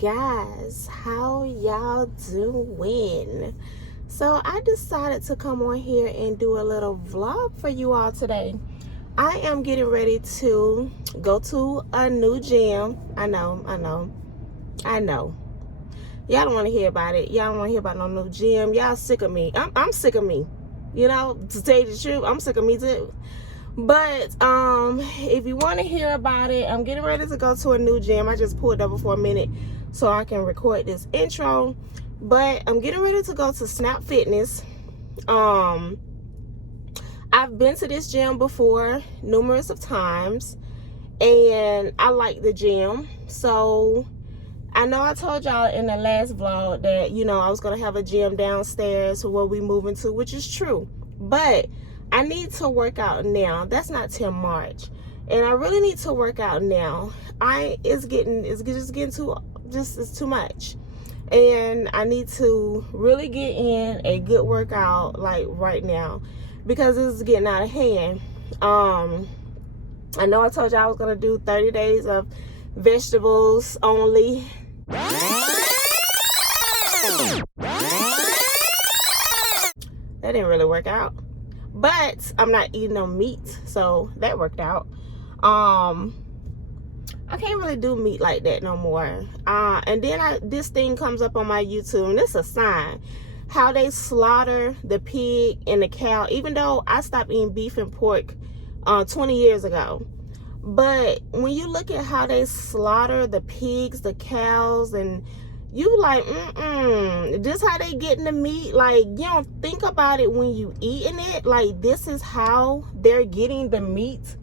guys, how y'all doing? So I decided to come on here and do a little vlog for you all today. I am getting ready to go to a new gym. I know y'all don't want to hear about it. Y'all don't want to hear about no new gym. Y'all sick of me. I'm sick of me, you know, to tell you the truth. I'm sick of me too. But if you want to hear about it, I'm getting ready to go to a new gym. I just pulled over for a minute so I can record this intro. But I'm getting ready to go to Snap Fitness. I've been to this gym before numerous of times, and I like the gym. So I know I told y'all in the last vlog that, you know, I was going to have a gym downstairs where we moving to, which is true. But I need to work out now. That's not till March. And I really need to work out now. It's too much. And I need to really get in a good workout like right now because this is getting out of hand. I know I told y'all I was going to do 30 days of vegetables only. That didn't really work out. But I'm not eating no meat, so that worked out. I can't really do meat like that no more. And then this thing comes up on my YouTube, and it's a sign how they slaughter the pig and the cow. Even though I stopped eating beef and pork 20 years ago, but when you look at how they slaughter the pigs, the cows, and you like, this how they getting the meat? Like, you don't think about it when you eating it. Like, this is how they're getting the meat.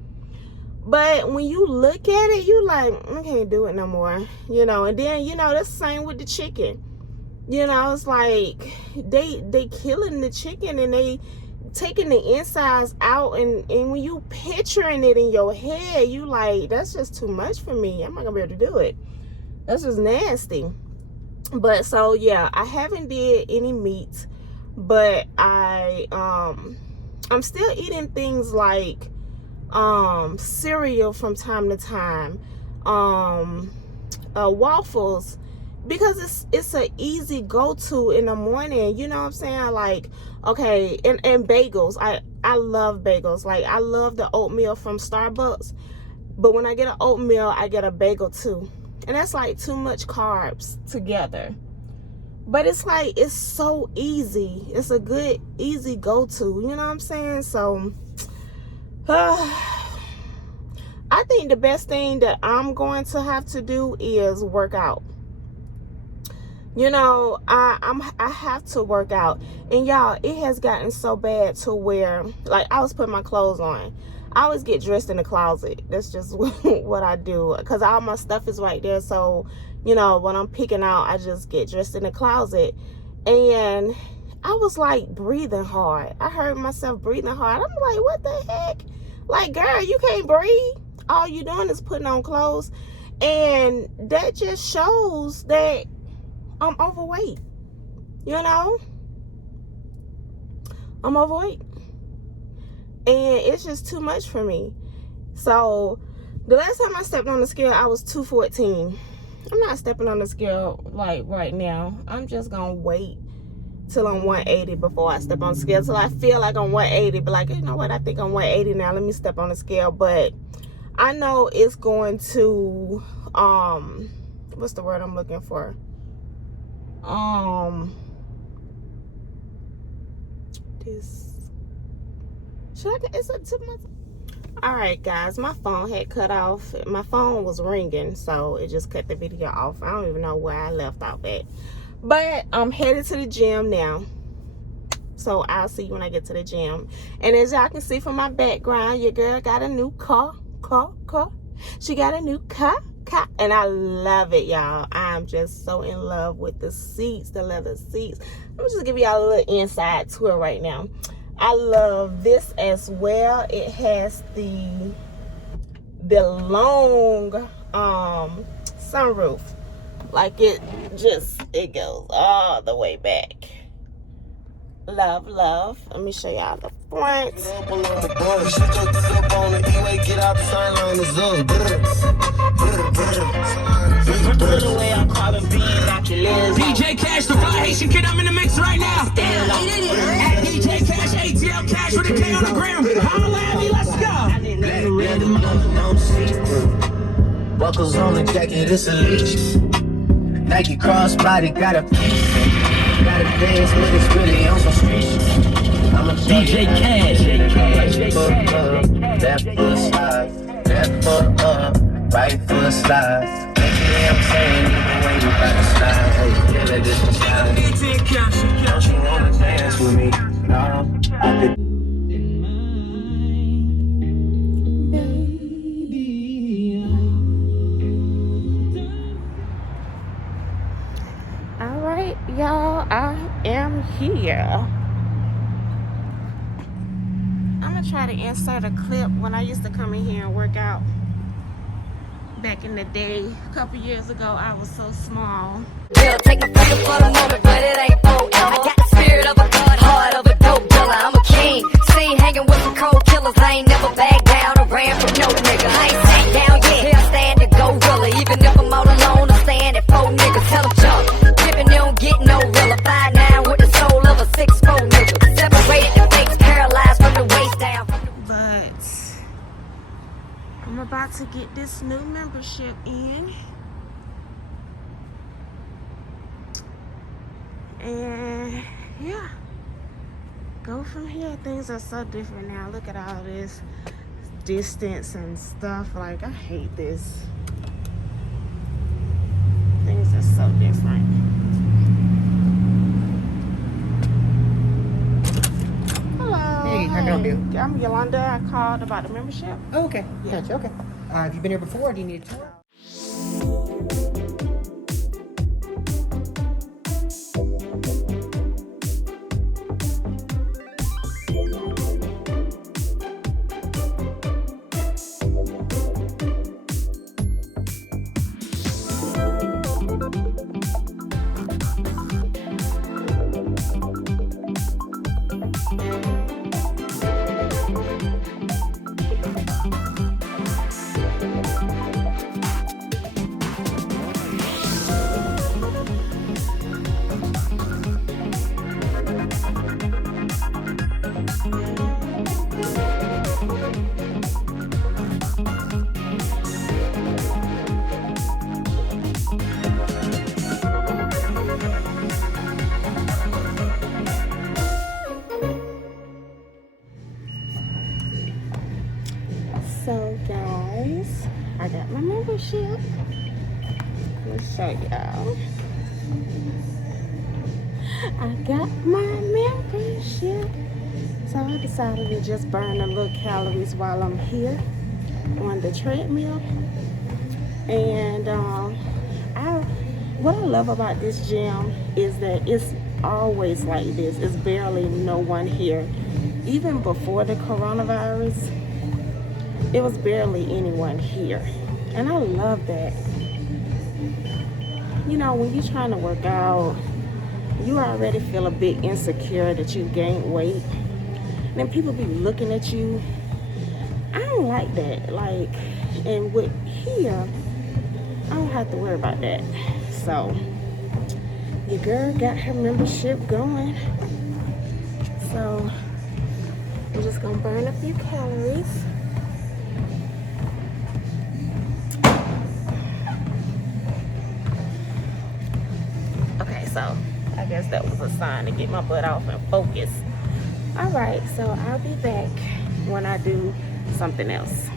But when you look at it, you like, I can't do it no more. You know, and then, you know, that's the same with the chicken. You know, it's like they killing the chicken and they taking the insides out, and when you picturing it in your head, you like, that's just too much for me. I'm not gonna be able to do it. That's just nasty. But so yeah, I haven't did any meat, but I'm still eating things like cereal from time to time, waffles, because it's an easy go-to in the morning. You know what I'm saying? Like, okay, and bagels. I love bagels. Like, I love the oatmeal from Starbucks, but when I get an oatmeal, I get a bagel too. And that's like too much carbs together. But it's like, it's so easy. It's a good, easy go-to. You know what I'm saying? So, I think the best thing that I'm going to have to do is work out. You know, I have to work out. And y'all, it has gotten so bad to where, like, I was putting my clothes on. I always get dressed in the closet. That's just what I do, because all my stuff is right there. So, you know, when I'm picking out, I just get dressed in the closet. And I was like breathing hard. I heard myself breathing hard. I'm like, what the heck? Like, girl, you can't breathe. All you doing is putting on clothes. And that just shows that I'm overweight. You know? I'm overweight. And it's just too much for me. So the last time I stepped on the scale, I was 214. I'm not stepping on the scale like right now. I'm just gonna wait till I'm 180 before I step on the scale. Till I feel like I'm 180. But like, you know what? I think I'm 180 now. Let me step on the scale. But I know it's going to what's the word I'm looking for? Alright guys, my phone had cut off. My phone was ringing, so it just cut the video off. I don't even know where I left off at. But I'm headed to the gym now. So I'll see you when I get to the gym. And as y'all can see from my background, your girl got a new car. She got a new car. And I love it, y'all. I'm just so in love with the seats, the leather seats. Let me just give y'all a little inside tour right now. I love this as well. It has the long sunroof. Like, it goes all the way back. Love, love. Let me show y'all the front. DJ Cash, the fly Haitian kid, I'm in the mix right now. At DJ Cash, ATL Cash with a K on the gram. Holla at me, let's go. Buckles on the jacket, it's a leash. Nike crossbody, got a piece. Got a dance, but it's really on some street shit. I'm a DJ Cash. Left foot slide, left foot up, right foot slide. I'm saying either way you got to slide. Hey, yeah, let this one slide. Don't you wanna dance with me? No, I could. All right, y'all, I am here. I'm gonna try to insert a clip when I used to come in here and work out. Back in the day, a couple years ago, I was so small. Yeah, take my freedom for the moment, but it ain't forever. I got the spirit of a god, heart of a dope dealer. I'm a king, seen hanging with some cold killers. I ain't never back down or ran from no nigga. I ain't sat down yet, here I stand to go gorilla. Even if I'm out alone, I stand at 4 niggas. Tell them jump, dipping, they don't get no realer. 5'9" with the soul of a 6'4" nigga. Separated the fakes, paralyzed from the waist down. But I'm about to get this new membership in. And yeah, go from here. Things are so different now. Look at all this distance and stuff. Like, I hate this. Things are so different. Hello. Hey, how can I help you? I'm Yolanda. I called about the membership. Oh, okay. Yeah. Gotcha. Okay. Have you been here before? Or do you need a tour? So guys, I got my membership. Let me show y'all. I got my membership. So I decided to just burn a little calories while I'm here on the treadmill. And what I love about this gym is that it's always like this. It's barely no one here. Even before the coronavirus, it was barely anyone here. And I love that. You know, when you're trying to work out, you already feel a bit insecure that you gained weight. And then people be looking at you. I don't like that. Like, and with here, I don't have to worry about that. So, your girl got her membership going. So, I'm just gonna burn a few calories. Okay, so I guess that was a sign to get my butt off and focus. All right, so I'll be back when I do something else.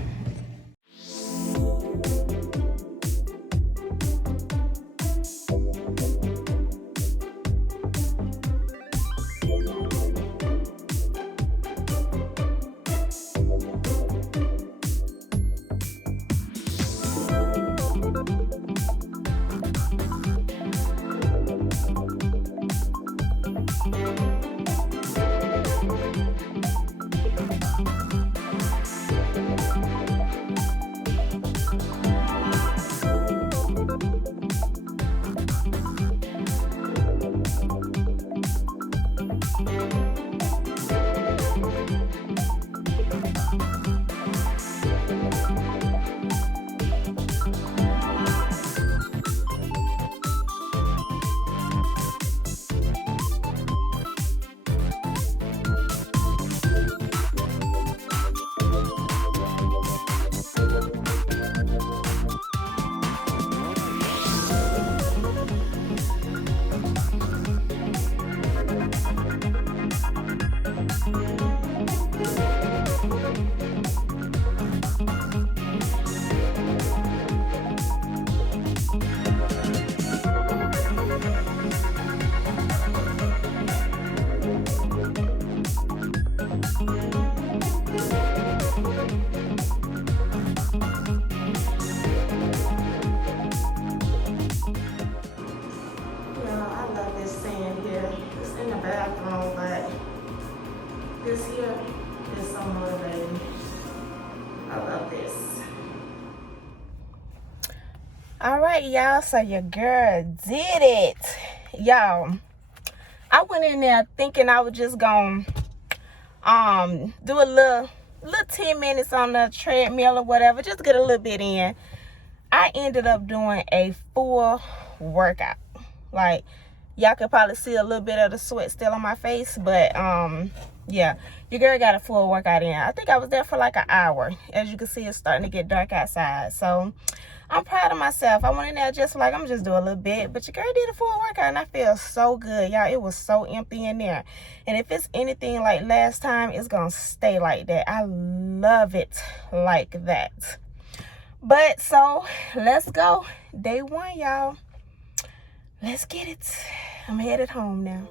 All right, y'all. So your girl did it, y'all. I went in there thinking I was just gonna do a little 10 minutes on the treadmill or whatever, just get a little bit in. I ended up doing a full workout. Like, y'all could probably see a little bit of the sweat still on my face, but yeah, your girl got a full workout in. I think I was there for like an hour. As you can see, it's starting to get dark outside, so I'm proud of myself. I went in there just like, I'm just doing a little bit, but your girl did a full workout and I feel so good, y'all. It was so empty in there, and if it's anything like last time, it's gonna stay like that. I love it like that. But so let's go. Day 1, y'all. Let's get it. I'm headed home now.